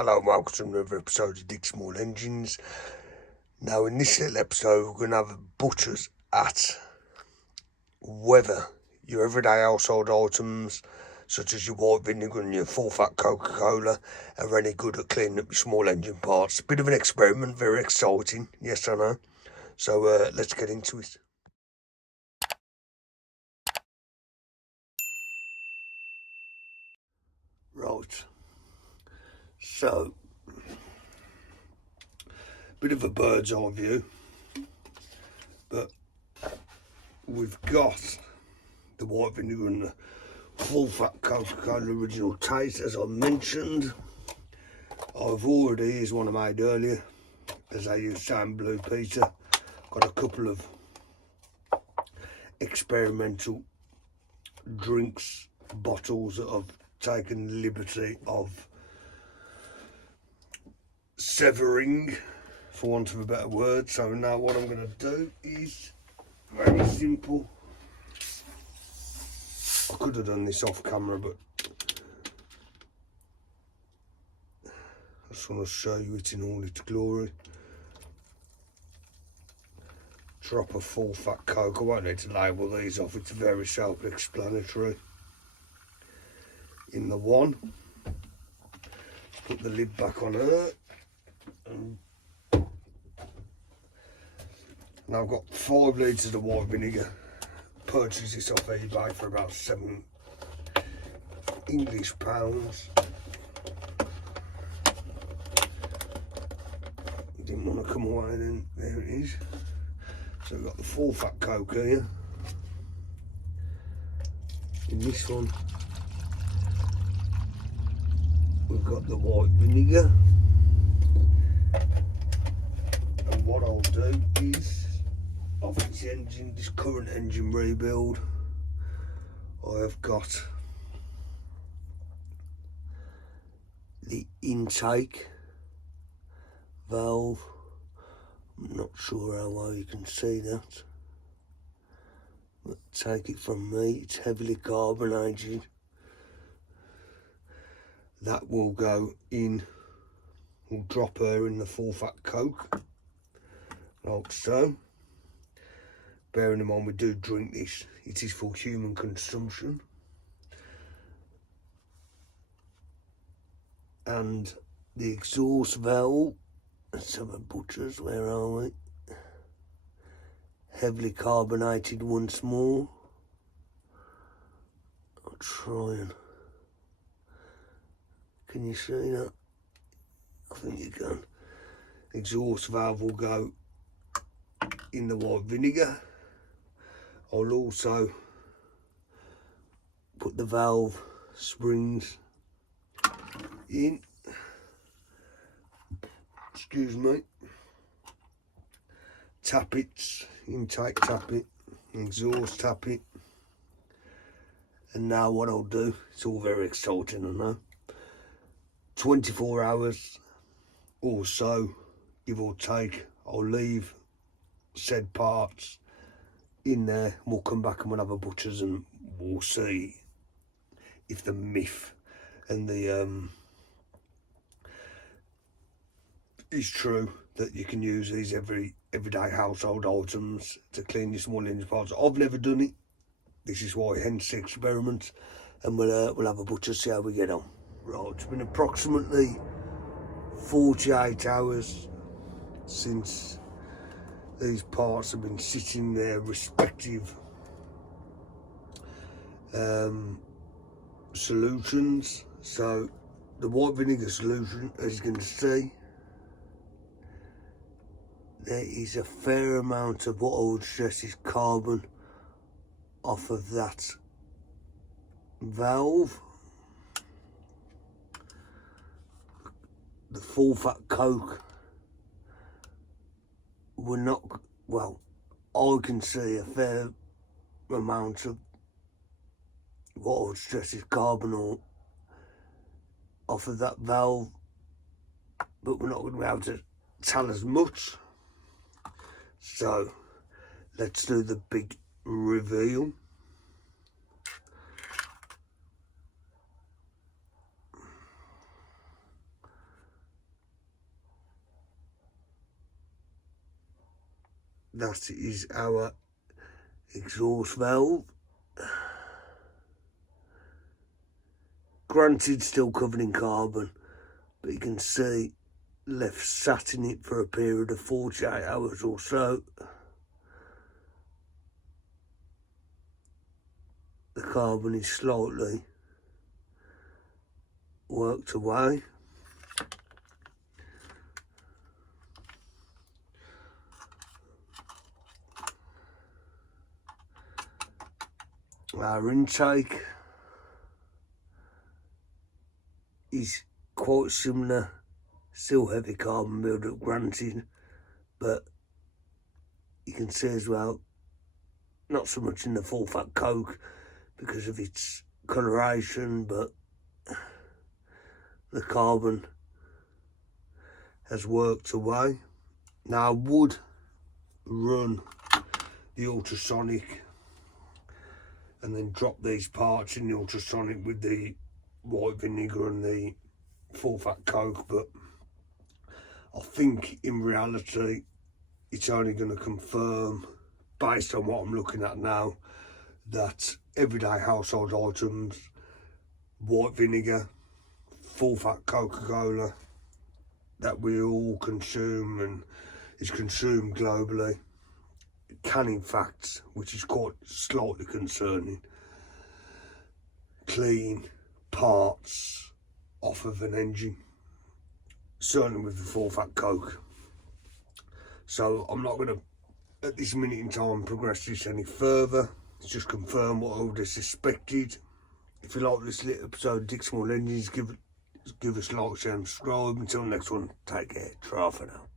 Hello and welcome to another episode of Dig Small Engines. Now in this little episode we're going to have a butcher's at whether your everyday household items such as your white vinegar and your full fat Coca-Cola are any good at cleaning up your small engine parts. Bit of an experiment, very exciting, yes I know. So let's get into it. Right, so bit of a bird's eye view, but we've got the white vinegar and the full fat Coca-Cola original taste, as I mentioned. I've already, here's one I made earlier, as I use Sam Blue Peter. Got a couple of experimental drinks bottles that I've taken the liberty of severing, for want of a better word. So now what I'm going to do is very simple. I could have done this off camera, but I just want to show you it in all its glory. Drop a full fat Coke. I won't need to label these off, it's very self-explanatory. In the one, put the lid back on her, and now I've got 5 litres of white vinegar. Purchased this off eBay for about £7 English. Didn't want to come away then, there it is. So I've got the full fat Coke here. In this one, we've got the white vinegar. And what I'll do is, off this engine, this current engine rebuild, I have got the intake valve. I'm not sure how well you can see that, but take it from me, it's heavily carbonated. That will go in, we'll drop her in the full fat Coke, like so. Bearing in mind we do drink this, it is for human consumption. And the exhaust valve, let's have a butcher's, where are we? Heavily carbonated once more. I'll try and, can you see that? I think you can. The exhaust valve will go in the white vinegar. I'll also put the valve springs in, excuse me, tap it, intake tap it, exhaust tap it. And now what I'll do, it's all very exciting I know, 24 hours or so, give or take, I'll leave said parts in there. We'll come back and we'll have a butcher's and we'll see if the myth and the is true that you can use these everyday household items to clean your small engine parts. I've never done it. This is why, hence the experiment, and we'll have a butcher, see how we get on. Right, it's been approximately 48 hours since these parts have been sitting their respective solutions. So the white vinegar solution, as you can see, there is a fair amount of what I would stress is carbon off of that valve. The full fat Coke, we're not, well, I can see a fair amount of what I would stress is carbon off of that valve, but we're not going to be able to tell as much. So let's do the big reveal. that is our exhaust valve. Granted, still covered in carbon, but you can see left sat in it for a period of 48 hours or so. The carbon is slightly worked away. Our intake is quite similar, still heavy carbon build-up granted, but you can see as well, not so much in the full fat coke because of its coloration, but the carbon has worked away. Now I would run the ultrasonic and then drop these parts in the ultrasonic with the white vinegar and the full fat coke, but I think in reality it's only going to confirm, based on what I'm looking at now, that everyday household items, white vinegar, full fat Coca-Cola, that we all consume and is consumed globally, can in fact, which is quite slightly concerning, clean parts off of an engine, certainly with the full fat coke. So I'm not going to, at this minute in time, progress this any further. It's just confirm what I would have suspected. If you like this little episode of Dick Small Engines, give us a like, share and subscribe. Until next one, take care. Try for now.